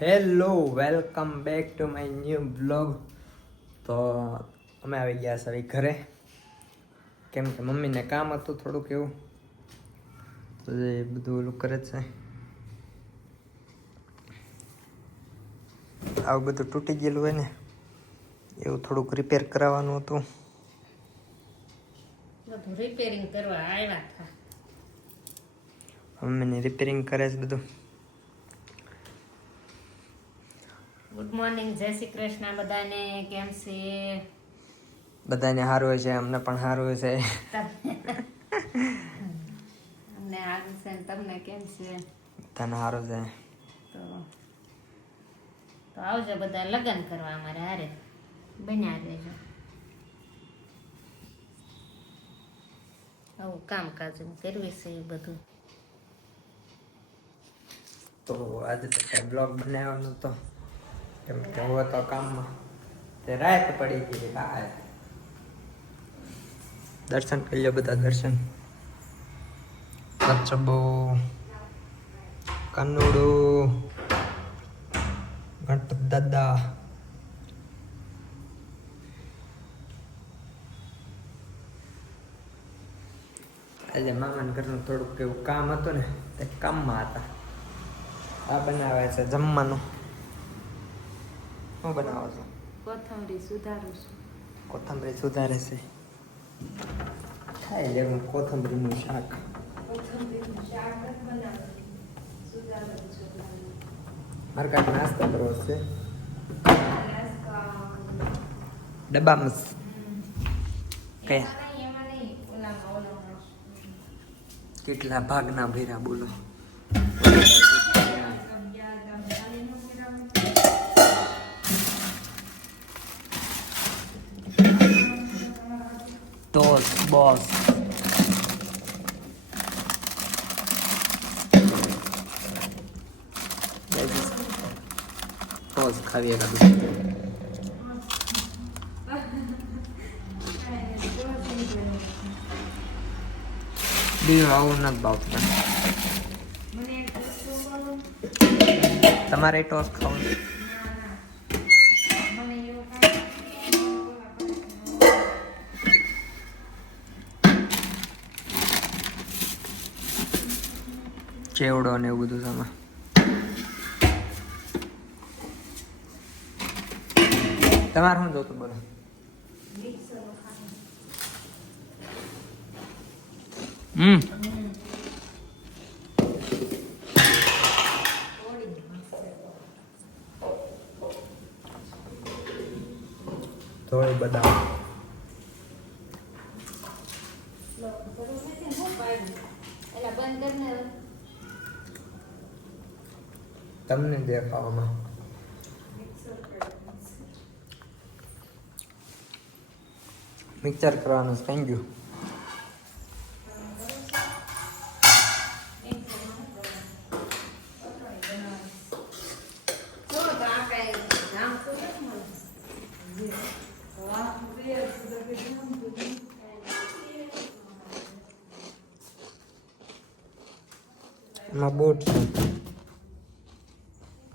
Hello welcome back to my new blog. તો અમે આવી ગયા છે ઘરે, કેમ કે મમ્મીને કામ હતું થોડુંક એવું, તો એ બધું ઓલું કરે છે. આવું બધું તૂટી ગયેલું હોય ને એવું થોડુંક રિપેર કરાવવાનું હતું. બધું રિપેરિંગ કરવા આવ્યા હતા. મમ્મીને રિપેરિંગ કરે છે બધું. ગુડ મોર્નિંગ, જય શ્રી કૃષ્ણ બધાને. કેમ છે? બધાને સારું હોય છે, અમને પણ સારું હોય છે. અમને સારું છે ને તમને કેમ છે? તને સારું છે. તો આવજો બધા લગ્ન કરવા અમારે હારે, બન્યા રહેજો. આવું કામકાજ કરવી છે એ બધું. તો આજે તો કઈ બ્લોગ બનાવવાનો તો, કેમ કે હું તો કામમાં તે રાત પડી ગઈ. દર્શન કરી લો બધા, દર્શન. કચ્છબો, કનુડો, ગણપત દાદા. એટલે મામાના ઘરનું થોડુંક એવું કામ હતું ને, તે કામમાં હતા. આ બનાવે છે જમવાનું. શું બનાવો છો? કોથમરી સુધારું છું. કોથમરી સુધારે છે. ખાઈ લેવું કોથમરીનું શાક. કોથમરીનું શાક જ બનાવું, સુધારું છું. મારે કાંઈક નાસ્તો કરવો છે. ડબ્બામાં કયા કેટલા ભાગના ભેરા બોલો? Toss boss. ટોસ ખાવી એકાદું. બીજું આવું નથી ભાવતું. તમારે ટોસ ખાવું? ચેવડો ને એવું બધું તમે તમારે શું જોતું બોલો? થોડી બદામ. તમને દેખાવામાં મિક્સર કરવાનું કઈ ગયું? એમાં બોટ છે.